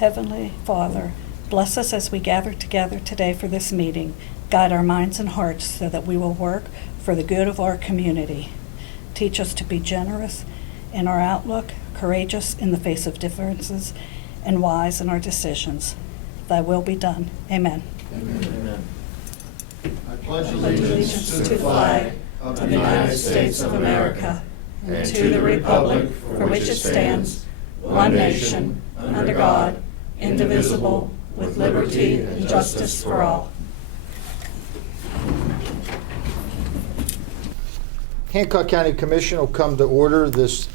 Heavenly Father, bless us as we gather together today for this meeting. Guide our minds and hearts so that we will work for the good of our community. Teach us to be generous in our outlook, courageous in the face of differences, and wise in our decisions. Thy will be done. Amen. Amen. I pledge Allegiance to the flag of the United States of America and to the republic for which it stands, one nation, under God, indivisible, with liberty and justice for all. Hancock County Commission will come to order this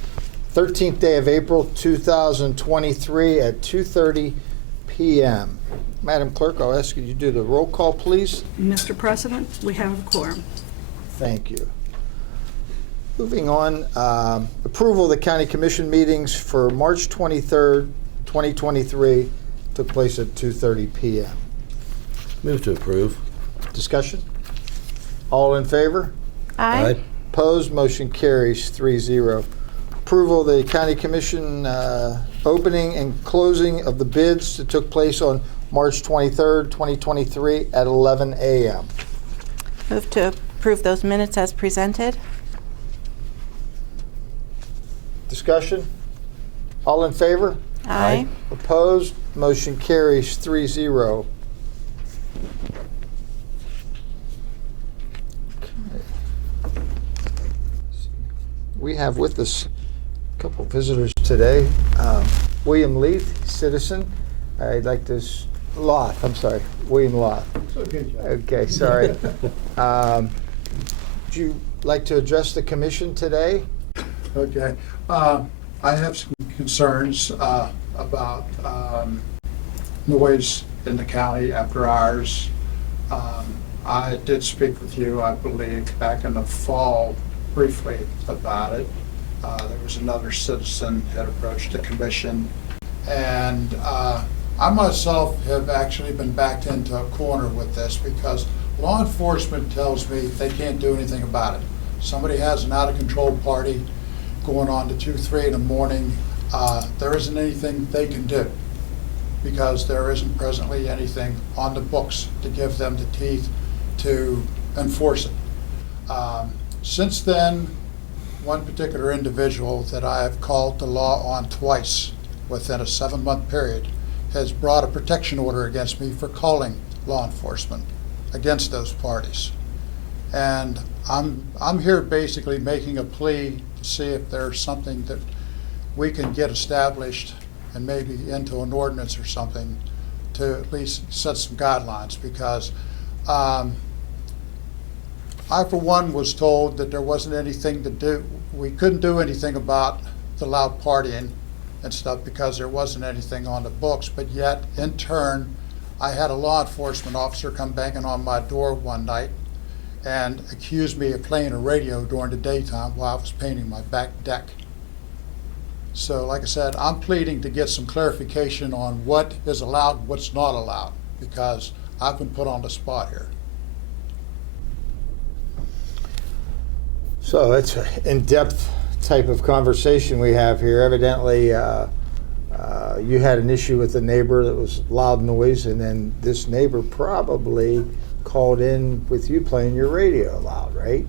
13th day of April 2023 at 2:30 p.m. Madam Clerk, I'll ask you to do the roll call, please. Mr. President, we have a quorum. Thank you. Moving on, approval of the County Commission meetings for March 23rd, 2023 took place at 2:30 p.m. Move to approve. Discussion? All in favor? Aye. Opposed, motion carries 3-0. Approval of the County Commission opening and closing of the bids that took place on March 23rd, 2023 at 11 a.m. Move to approve those minutes as presented. Discussion? All in favor? Aye. Opposed, motion carries 3-0. We have with us a couple visitors today. William Leith, citizen. I'd like to, Loth, I'm sorry, William Loth. It's okay, John. Okay, sorry. Would you like to address the commission today? Okay. I have some concerns about noise in the county after hours. I did speak with you, I believe, back in the fall briefly about it. There was another citizen that approached the commission, and I myself have actually been backed into a corner with this because law enforcement tells me they can't do anything about it. Somebody has an out-of-control party going on to 2, 3 in the morning. There isn't anything they can do because there isn't presently anything on the books to give them the teeth to enforce it. Since then, one particular individual that I have called the law on twice within a 7-month period has brought a protection order against me for calling law enforcement against those parties. And I'm here basically making a plea to see if there's something that we can get established and maybe into an ordinance or something to at least set some guidelines, because I, for one, was told that there wasn't anything to do. We couldn't do anything about the loud partying and stuff because there wasn't anything on the books. But yet, in turn, I had a law enforcement officer come banging on my door one night and accused me of playing a radio during the daytime while I was painting my back deck. So, like I said, I'm pleading to get some clarification on what is allowed and what's not allowed, because I've been put on the spot here. So it's an in-depth type of conversation we have here. Evidently, you had an issue with a neighbor that was loud noise, and then this neighbor probably called in with you playing your radio loud, right?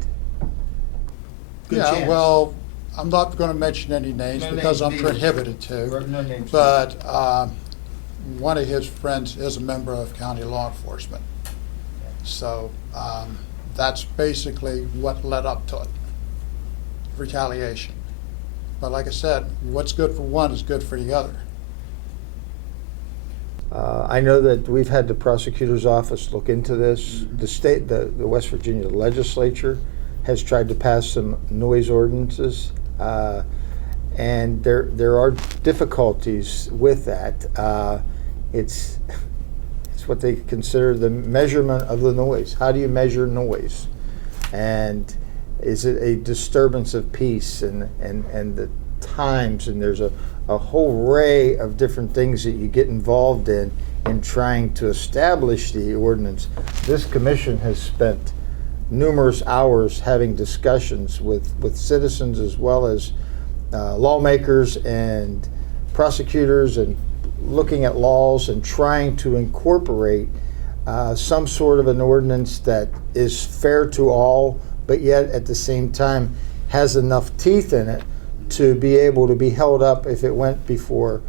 Good Yeah, chance. well, I'm not going to mention any names No because names I'm needed. prohibited to. No names But one of his friends is a member of county law enforcement. So that's basically what led up to it, retaliation. But like I said, what's good for one is good for the other. I know that we've had the prosecutor's office look into this. The state, the West Virginia legislature has tried to pass some noise ordinances, and there are difficulties with that. It's what they consider the measurement of the noise. How do you measure noise? And is it a disturbance of peace, and the times, and there's a whole array of different things that you get involved in trying to establish the ordinance. This commission has spent numerous hours having discussions with citizens as well as lawmakers and prosecutors and looking at laws and trying to incorporate some sort of an ordinance that is fair to all, but yet at the same time has enough teeth in it to be able to be held up if it went before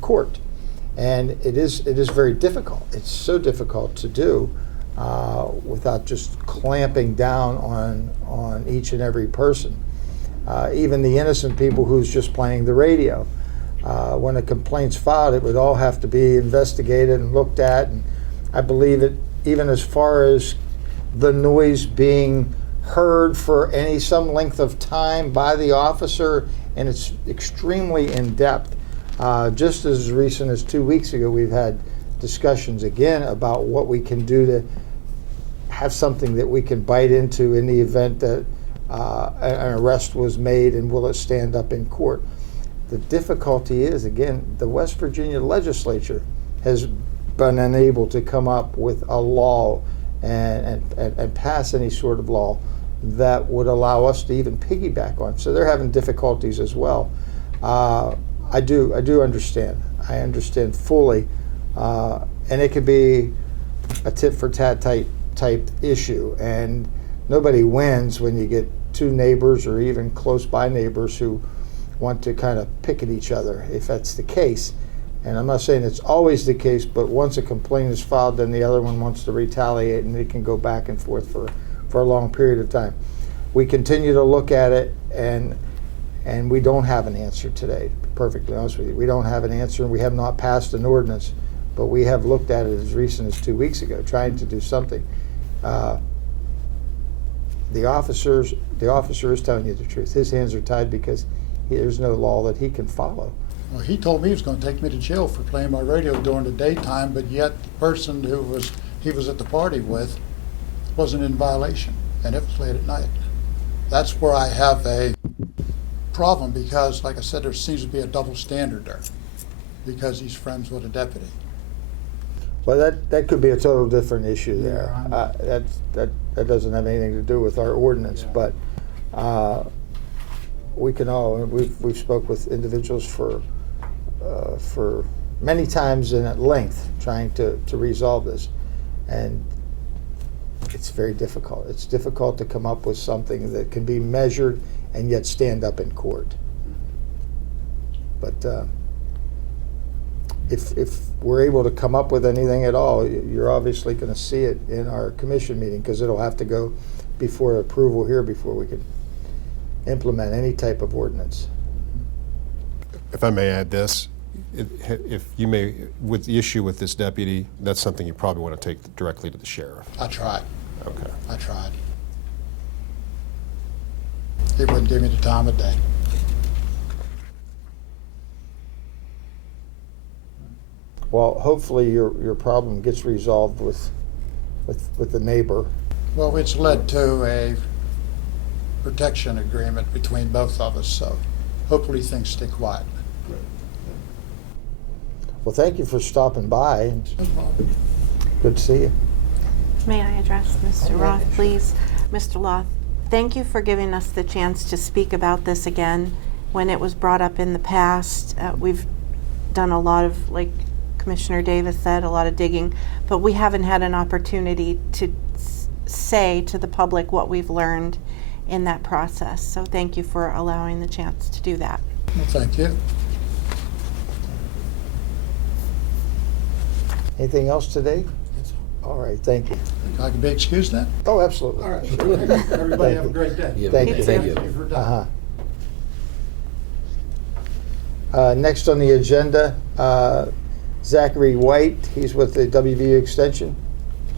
court. And it is very difficult. It's so difficult to do without just clamping down on each and every person. Even the innocent people who's just playing the radio. When a complaint's filed, it would all have to be investigated and looked at. And I believe it, even as far as the noise being heard for some length of time by the officer, and it's extremely in-depth. Just as recent as 2 weeks ago, we've had discussions again about what we can do to have something that we can bite into in the event that an arrest was made, and will it stand up in court. The difficulty is, again, the West Virginia legislature has been unable to come up with a law and pass any sort of law that would allow us to even piggyback on. So they're having difficulties as well. I do understand. I understand fully, and it could be a tit for tat type issue, and nobody wins when you get two neighbors or even close by neighbors who want to kind of pick at each other, if that's the case. And I'm not saying it's always the case, but once a complaint is filed, then the other one wants to retaliate, and it can go back and forth for a long period of time. We continue to look at it, and we don't have an answer today, to be perfectly honest with you. We don't have an answer, and we have not passed an ordinance, but we have looked at it as recent as 2 weeks ago, trying to do something. The officer is telling you the truth. His hands are tied because there's no law that he can follow. Well, he told me he was going to take me to jail for playing my radio during the daytime, but yet the person he was at the party with wasn't in violation, and it was late at night. That's where I have a problem because, like I said, there seems to be a double standard there because he's friends with a deputy. Well, that could be a total different issue there. Yeah, That doesn't have anything to do with our ordinance, Yeah. but we can all, we've spoke with individuals for many times and at length trying to resolve this, and it's very difficult. It's difficult to come up with something that can be measured and yet stand up in court. But if we're able to come up with anything at all, you're obviously going to see it in our commission meeting, because it'll have to go before approval here before we can implement any type of ordinance. If I may add this, if you may, with the issue with this deputy, that's something you probably want to take directly to the sheriff. I tried. Okay. I tried. He wouldn't give me the time of day. Well, hopefully your problem gets resolved with the neighbor. Well, it's led to a protection agreement between both of us, so hopefully things stay quiet. Well, thank you for stopping by. No problem. Good to see you. May I address Mr. Roth, please? Mr. Roth, thank you for giving us the chance to speak about this again. When it was brought up in the past, we've done a lot of, like Commissioner Davis said, a lot of digging, but we haven't had an opportunity to say to the public what we've learned in that process. So thank you for allowing the chance to do that. Well, thank you. Anything else today? All right, thank you. Think I can be excused then? Oh, absolutely. All right. Everybody have a great day. Yeah, Thank you. Thank you. Thank you for your time. Next on the agenda, Zachary White. He's with the WVU Extension.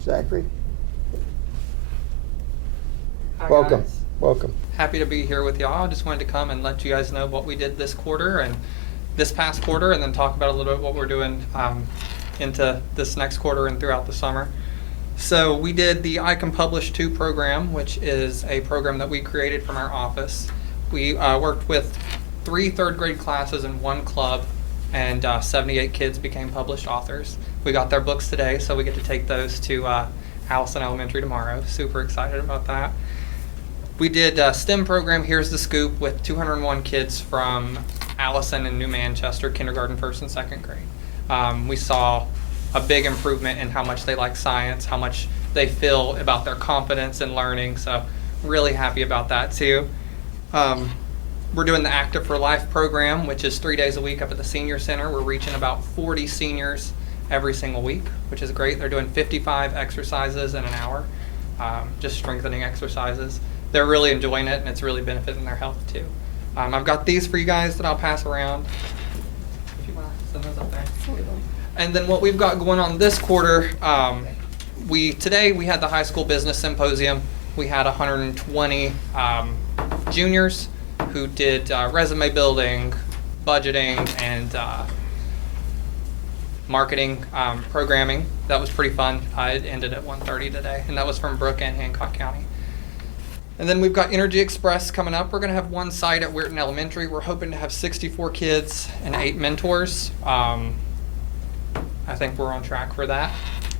Zachary, Hi, welcome. guys. Welcome. Happy to be here with y'all. I just wanted to come and let you guys know what we did this quarter and this past quarter, and then talk about a little bit what we're doing into this next quarter and throughout the summer. So we did the I Can Publish 2 program, which is a program that we created from our office. We worked with 3 third grade classes and 1 club, and 78 kids became published authors. We got their books today, so we get to take those to Allison Elementary tomorrow. Super excited about that. We did a STEM program, Here's the Scoop, with 201 kids from Allison in New Manchester, kindergarten, first and second grade. We saw a big improvement in how much they like science, how much they feel about their confidence in learning. So really happy about that too. We're doing the Active for Life program, which is 3 days a week up at the senior center. We're reaching about 40 seniors every single week, which is great. They're doing 55 exercises in an hour, just strengthening exercises. They're really enjoying it, and it's really benefiting their health too. I've got these for you guys that I'll pass around. If you want to send those up there. And then what we've got going on this quarter, today we had the high school business symposium. We had 120 juniors who did resume building, budgeting, and marketing programming. That was pretty fun. It ended at 1:30 today, and that was from Brooke and Hancock County. And then we've got Energy Express coming up. We're going to have one site at Weirton Elementary. We're hoping to have 64 kids and 8 mentors. I think we're on track for that.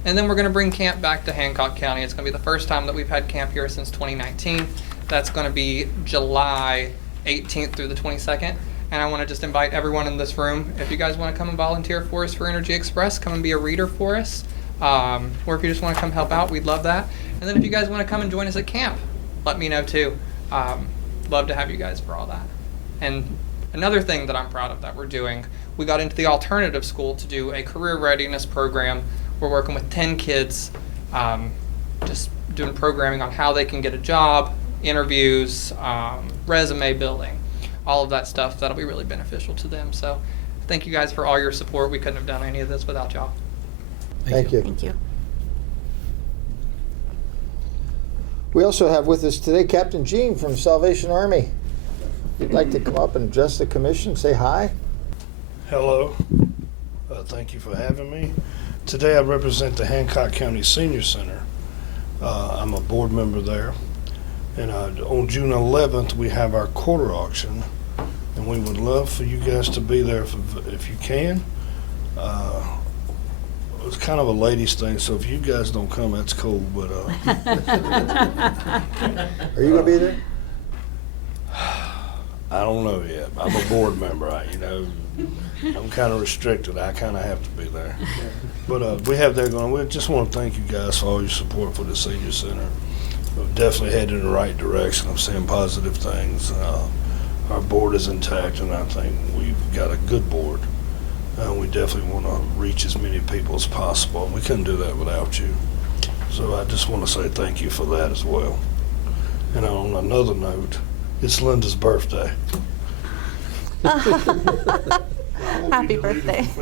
And then we're going to bring camp back to Hancock County. It's going to be the first time that we've had camp here since 2019. That's going to be July 18th through the 22nd. And I want to just invite everyone in this room, if you guys want to come and volunteer for us for Energy Express, come and be a reader for us. Or if you just want to come help out, we'd love that. And then if you guys want to come and join us at camp, let me know too. Love to have you guys for all that. And another thing that I'm proud of that we're doing, we got into the alternative school to do a career readiness program. We're working with 10 kids, just doing programming on how they can get a job, interviews, resume building, all of that stuff. That'll be really beneficial to them. So thank you guys for all your support. We couldn't have done any of this without y'all. Thank you. Thank you. We also have with us today Captain Gene from Salvation Army. If you'd like to come up and address the commission, say hi. Hello. Thank you for having me. Today I represent the Hancock County Senior Center. I'm a board member there. And on June 11th, we have our quarter auction. And we would love for you guys to be there if you can. It's kind of a ladies' thing, so if you guys don't come, that's cool. But Are you going to be there? I don't know yet. I'm a board member. I'm kind of restricted. I kind of have to be there. But we have that going. We just want to thank you guys for all your support for the Senior Center. We've definitely headed in the right direction. I'm seeing positive things. Our board is intact, and I think we've got a good board. We definitely want to reach as many people as possible, and we couldn't do that without you. So I just want to say thank you for that as well. And on another note, it's Linda's birthday. Happy birthday. I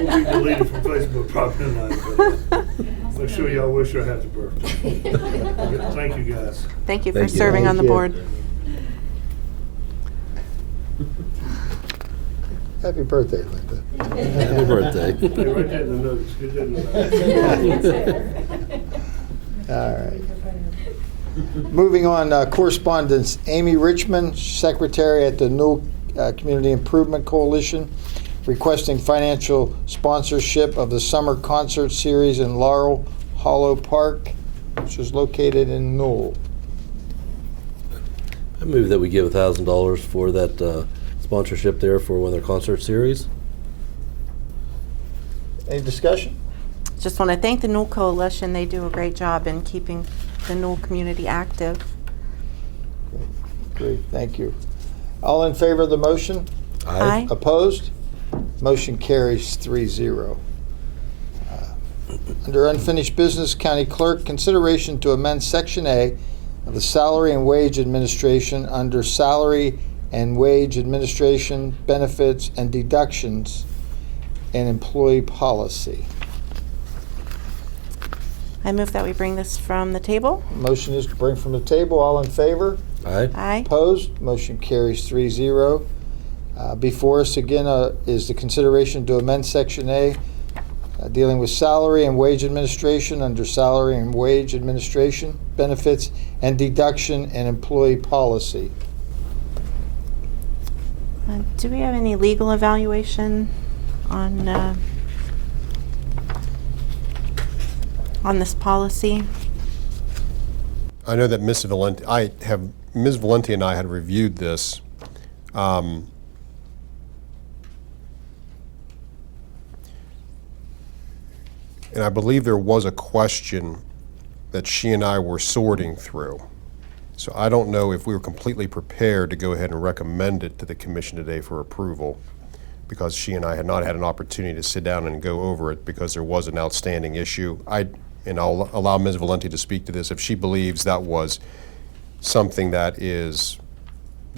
will be deleted from Facebook probably tonight, but make sure y'all wish her a happy birthday. Thank you, guys. Thank you for Thank you. serving on the Thank you. board. Happy birthday, Linda. Happy birthday. Hey, write that in the notes. Get that in the notes. All right. Moving on, correspondence. Amy Richmond, Secretary at the Newell Community Improvement Coalition, requesting financial sponsorship of the summer concert series in Laurel Hollow Park, which is located in Newell. I move that we give $1,000 for that sponsorship there for one of their concert series. Any discussion? Just want to thank the Newell Coalition. They do a great job in keeping the Newell community active. Great, thank you. All in favor of the motion? Aye. Opposed? Motion carries 3-0. Under unfinished business, County Clerk, consideration to amend Section A of the Salary and Wage Administration under Salary and Wage Administration Benefits and Deductions and Employee Policy. I move that we bring this from the table. Motion is to bring from the table. All in favor? Aye. Aye. Opposed? Motion carries 3-0. Before us again is the consideration to amend Section A dealing with salary and wage administration under salary and wage administration, benefits and deduction and employee policy. Do we have any legal evaluation on this policy? I know that Ms. Valenti, I have Ms. Valenti and I had reviewed this. And I believe there was a question that she and I were sorting through. So I don't know if we were completely prepared to go ahead and recommend it to the commission today for approval, because she and I had not had an opportunity to sit down and go over it because there was an outstanding issue. And I'll allow Ms. Valenti to speak to this. If she believes that was something that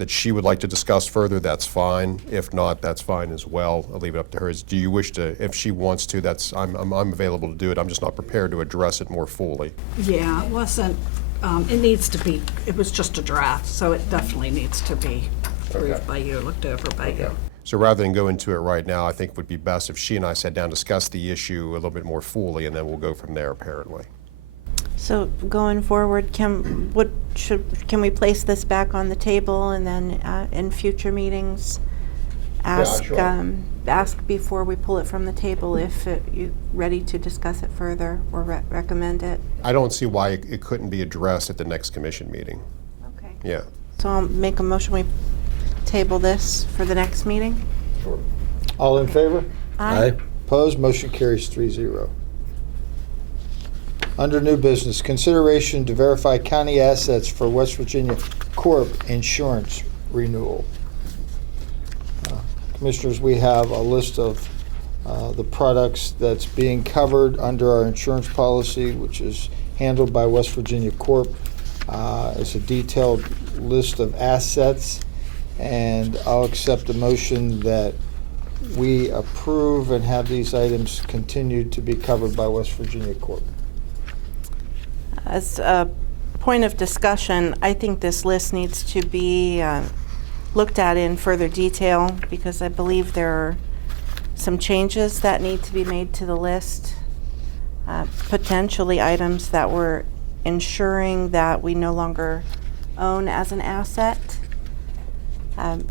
she would like to discuss further, that's fine. If not, that's fine as well. I'll leave it up to her. Do you wish to, if she wants to, I'm available to do it. I'm just not prepared to address it more fully. Yeah, it wasn't, it needs to be, it was just a draft, so it definitely needs to be approved by you, looked over by you. So rather than go into it right now, I think it would be best if she and I sat down, discuss the issue a little bit more fully, and then we'll go from there, apparently. So going forward, can we place this back on the table and then in future meetings ask sure. Ask before we pull it from the table if you're ready to discuss it further or recommend it? I don't see why it couldn't be addressed at the next commission meeting. Okay. Yeah. So I'll make a motion we table this for the next meeting. All in favor? Aye. Opposed? Motion carries 3-0. Under new business, consideration to verify county assets for West Virginia Corp. Insurance renewal. Commissioners, we have a list of the products that's being covered under our insurance policy, which is handled by West Virginia Corp. It's a detailed list of assets, and I'll accept a motion that we approve and have these items continued to be covered by West Virginia Corp. As a point of discussion, I think this list needs to be looked at in further detail because I believe there are some changes that need to be made to the list, potentially items that we're ensuring that we no longer own as an asset.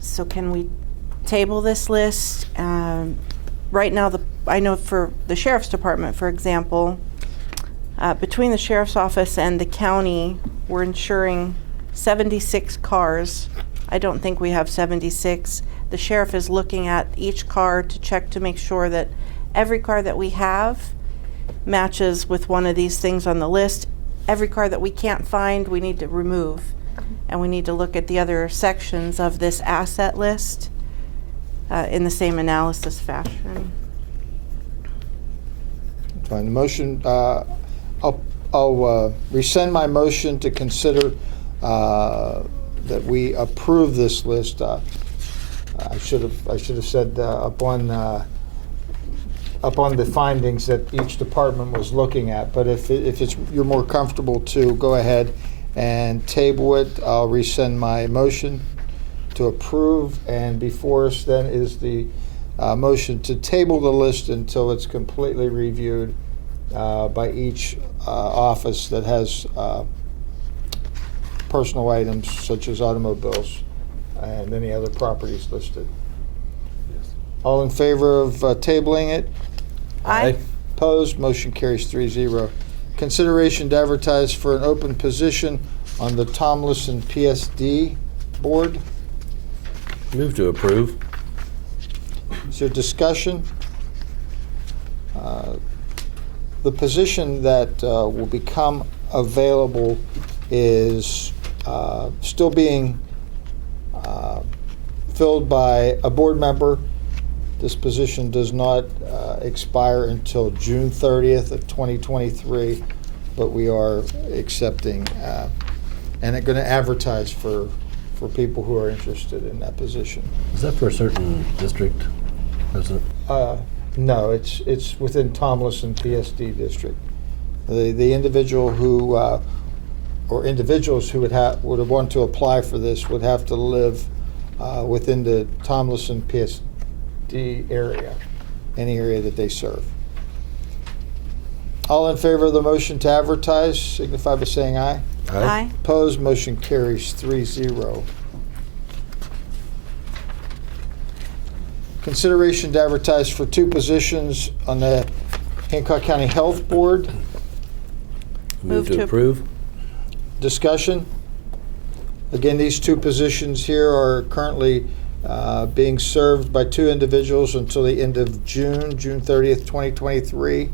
So can we table this list? Right now, I know for the Sheriff's Department, for example, between the Sheriff's Office and the county, we're insuring 76 cars. I don't think we have 76. The sheriff is looking at each car to check to make sure that every car that we have matches with one of these things on the list. Every car that we can't find, we need to remove. And we need to look at the other sections of this asset list in the same analysis fashion. Fine. The motion, I'll rescind my motion to consider that we approve this list. I should have said upon the findings that each department was looking at. But if you're more comfortable to go ahead and table it, I'll rescind my motion to approve. And before us then is the motion to table the list until it's completely reviewed by each office that has personal items such as automobiles and any other properties listed. All in favor of tabling it? Aye. Opposed? Motion carries 3-0. Consideration to advertise for an open position on the Tomlinson PSD board. Move to approve. Is there discussion? The position that will become available is still being filled by a board member. This position does not expire until June 30th of 2023, but we are accepting and are going to advertise for people who are interested in that position. Is that for a certain district, President? No, it's within Tomlinson PSD district. The individual who or individuals who would want to apply for this would have to live within the Tomlinson PSD area, any area that they serve. All in favor of the motion to advertise, signify by saying aye. Aye. Opposed, motion carries 3-0. Consideration to advertise for 2 positions on the Hancock County Health Board. Move Move to to- approve. Discussion? Again, these two positions here are currently being served by two individuals until the end of June 30th, 2023.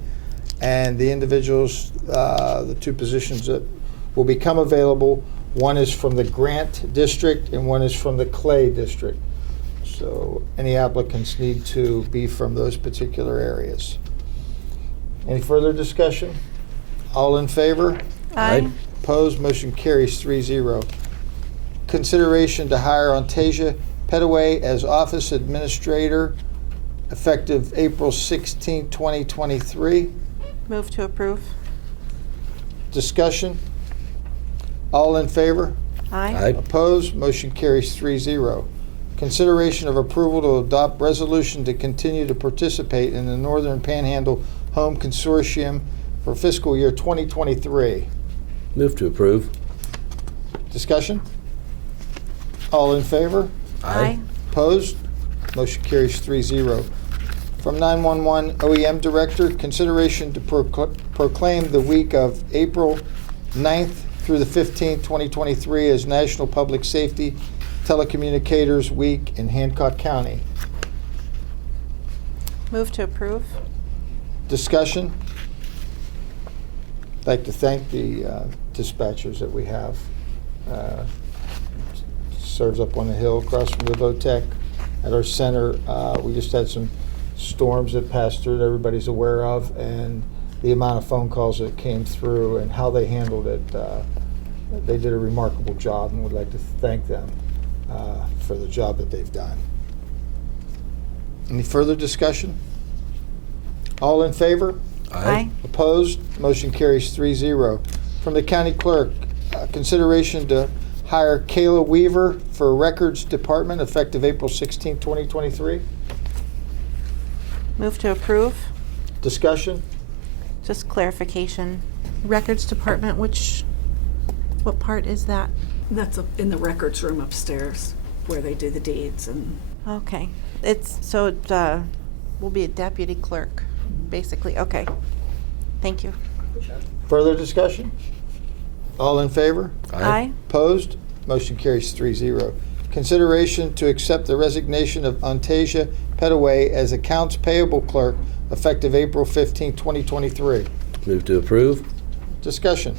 And the individuals, the two positions that will become available, one is from the Grant District and one is from the Clay District. So any applicants need to be from those particular areas. Any further discussion? All in favor? Aye. Opposed, motion carries 3-0. Consideration to hire Ontasia Petaway as office administrator effective April 16, 2023. Move to approve. Discussion? All in favor? Aye. Opposed, motion carries 3-0. Consideration of approval to adopt resolution to continue to participate in the Northern Panhandle Home Consortium for fiscal year 2023. Move to approve. Discussion? All in favor? Aye. Opposed? Motion carries 3-0. From 911 OEM Director, consideration to proclaim the week of April 9th through the 15th, 2023 as National Public Safety Telecommunicators Week in Hancock County. Move to approve. Discussion? I'd like to thank the dispatchers that we have. Serves up on the hill across from the Votech. At our center, we just had some storms that passed through that everybody's aware of, and the amount of phone calls that came through and how they handled it, they did a remarkable job, and would like to thank them for the job that they've done. Any further discussion? All in favor? Aye. Opposed? Motion carries 3-0. From the county clerk, consideration to hire Kayla Weaver for Records Department effective April 16, 2023. Move to approve. Discussion? Just clarification. Records Department, what part is that? That's up in the records room upstairs where they do the deeds and Okay. So it will be a deputy clerk, basically. Okay. Thank you. Further discussion? All in favor? Aye. Opposed? Motion carries 3-0. Consideration to accept the resignation of Ontasia Petaway as Accounts Payable Clerk effective April 15, 2023. Move to approve. Discussion?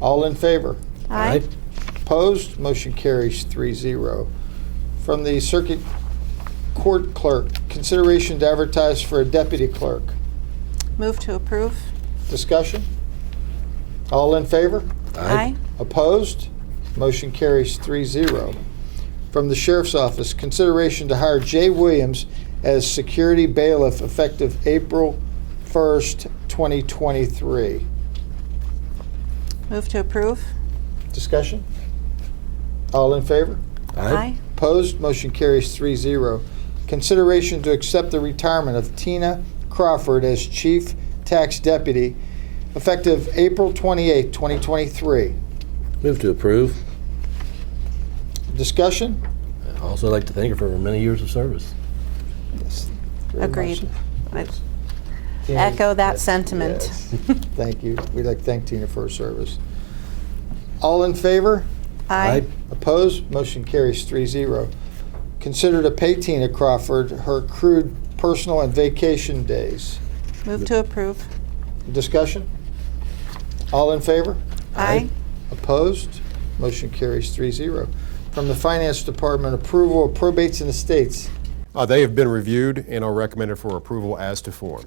All in favor? Aye. Opposed? Motion carries 3-0. From the Circuit Court Clerk, consideration to advertise for a deputy clerk. Move to approve. Discussion? All in favor? Aye. Opposed? Motion carries 3-0. From the Sheriff's Office, consideration to hire Jay Williams as security bailiff effective April 1st, 2023. Move to approve. Discussion? All in favor? Aye. Opposed? Motion carries 3-0. Consideration to accept the retirement of Tina Crawford as Chief Tax Deputy effective April 28, 2023. Move to approve. Discussion? I'd also like to thank her for her many years of service. Yes. very much Agreed. so. I Tina, echo that yes, sentiment. yes. Thank you. We'd like to thank Tina for her service. All in favor? Aye. Opposed? Motion carries 3-0. Consider to pay Tina Crawford her accrued personal and vacation days. Move to approve. Discussion? All in favor? Aye. Opposed? Motion carries 3-0. From the Finance Department, approval of probates and estates. They have been reviewed and are recommended for approval as to form.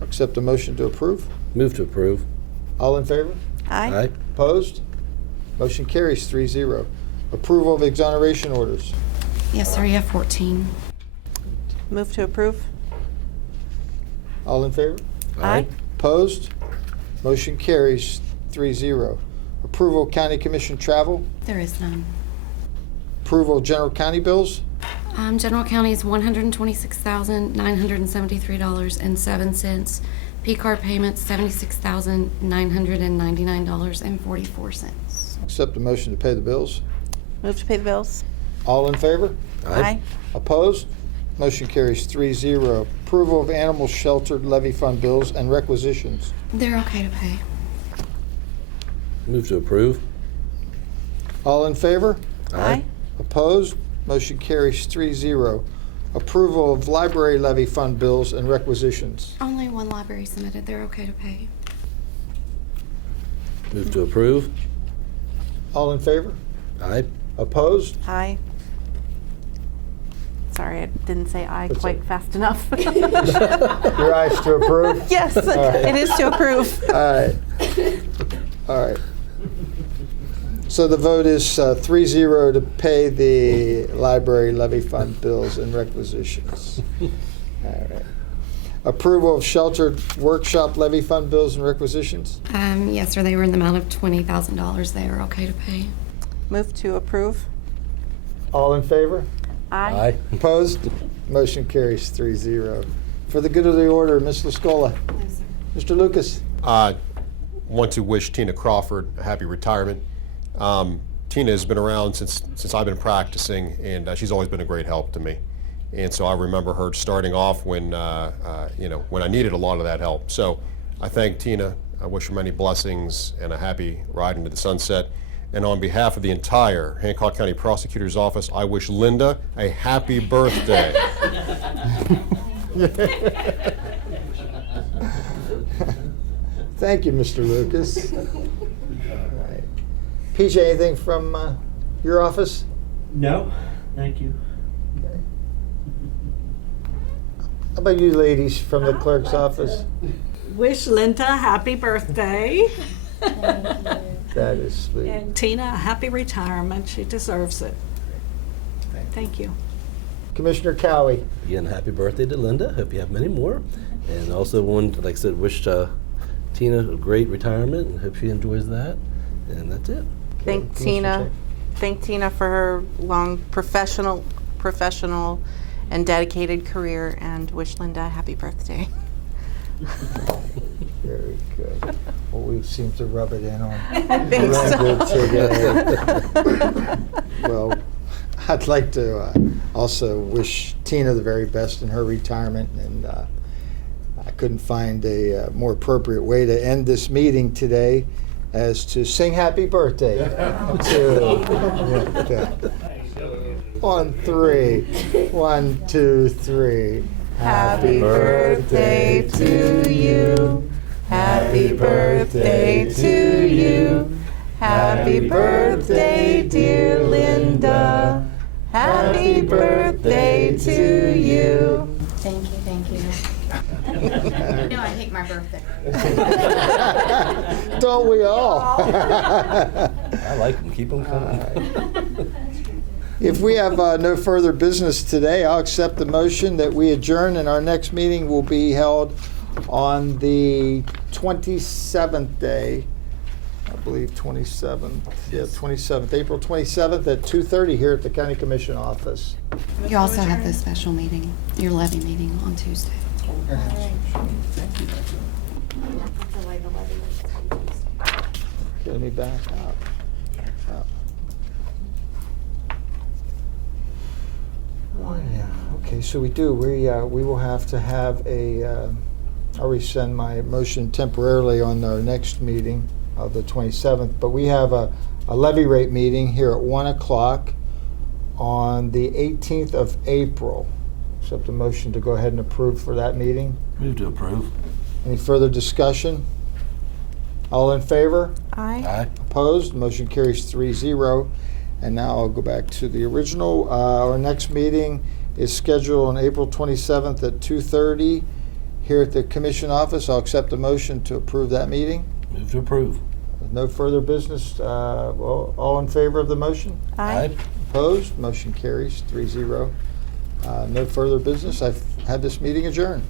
Accept a motion to approve. Move to approve. All in favor? Aye. Opposed? Motion carries 3-0. Approval of exoneration orders. Yes, sir, you have 14. Move to approve. All in favor? Aye. Opposed? Motion carries 3-0. Approval of County Commission travel. There is none. Approval of general county bills. General County is $126,973.07. P-card payments, $76,999.44. Accept a motion to pay the bills. Move to pay the bills. All in favor? Aye. Opposed? Motion carries 3-0. Approval of animal shelter levy fund bills and requisitions. They're okay to pay. Move to approve. All in favor? Aye. Opposed? Motion carries 3-0. Approval of library levy fund bills and requisitions. Only one library submitted. They're okay to pay. Move to approve. All in favor? Aye. Opposed? Aye. Sorry, I didn't say aye That's quite it. fast enough. Your ayes to approve? Yes, it is to approve. All right. All right. So the vote is 3-0 to pay the library levy fund bills and requisitions. All right. Approval of sheltered workshop levy fund bills and requisitions. Yes, sir. They were in the amount of $20,000. They are okay to pay. Move to approve. All in favor? Aye. Opposed? Motion carries 3-0. For the good of the order, Ms. Lascola. No, sir. Mr. Lucas. Want to wish Tina Crawford a happy retirement. Tina has been around since I've been practicing, and she's always been a great help to me. And so I remember her starting off when when I needed a lot of that help. So I thank Tina. I wish her many blessings and a happy ride into the sunset. And on behalf of the entire Hancock County Prosecutor's Office, I wish Linda a happy birthday. Thank you, Mr. Lucas. All right. PJ, anything from your office? No, thank you. How about you ladies from the clerk's office? Wish Linda happy birthday. That is sweet. And Tina a happy retirement. She deserves it. Thank you. Commissioner Cowie. Again, happy birthday to Linda. Hope you have many more. And also like I said, wish Tina a great retirement and hope she enjoys that. And that's it. Thank Commissioner Tina. Chang. Thank Tina for her long professional and dedicated career, and wish Linda a happy birthday. Very good. Well, we seem to rub it in on I think so. Linda today. Well, I'd like to also wish Tina the very best in her retirement, and I couldn't find a more appropriate way to end this meeting today as to sing happy birthday to 1, 3, 1, 2, 3. Happy birthday to you. Happy birthday to you. Happy birthday, dear Linda. Happy birthday to you. Thank you. Thank you. You know I hate my birthday. Don't we all? I like them. Keep them coming. If we have no further business today, I'll accept the motion that we adjourn, and our next meeting will be held on the 27th day, I believe 27th, yeah, 27th, April 27th at 2:30 here at the County Commission office. You also have the special meeting, your levy meeting on Tuesday. Let me back up. Yeah, okay, so we will have to have I'll rescind my motion temporarily on our next meeting of the 27th, but we have a levy rate meeting here at 1 o'clock on the 18th of April. Accept a motion to go ahead and approve for that meeting. Move to approve. Any further discussion? All in favor? Aye. Aye. Opposed? Motion carries 3-0. And now I'll go back to the original. Our next meeting is scheduled on April 27th at 2:30 here at the Commission office. I'll accept a motion to approve that meeting. Move to approve. With no further business, all in favor of the motion? Aye. Opposed? Motion carries 3-0. No further business. I've had this meeting adjourned.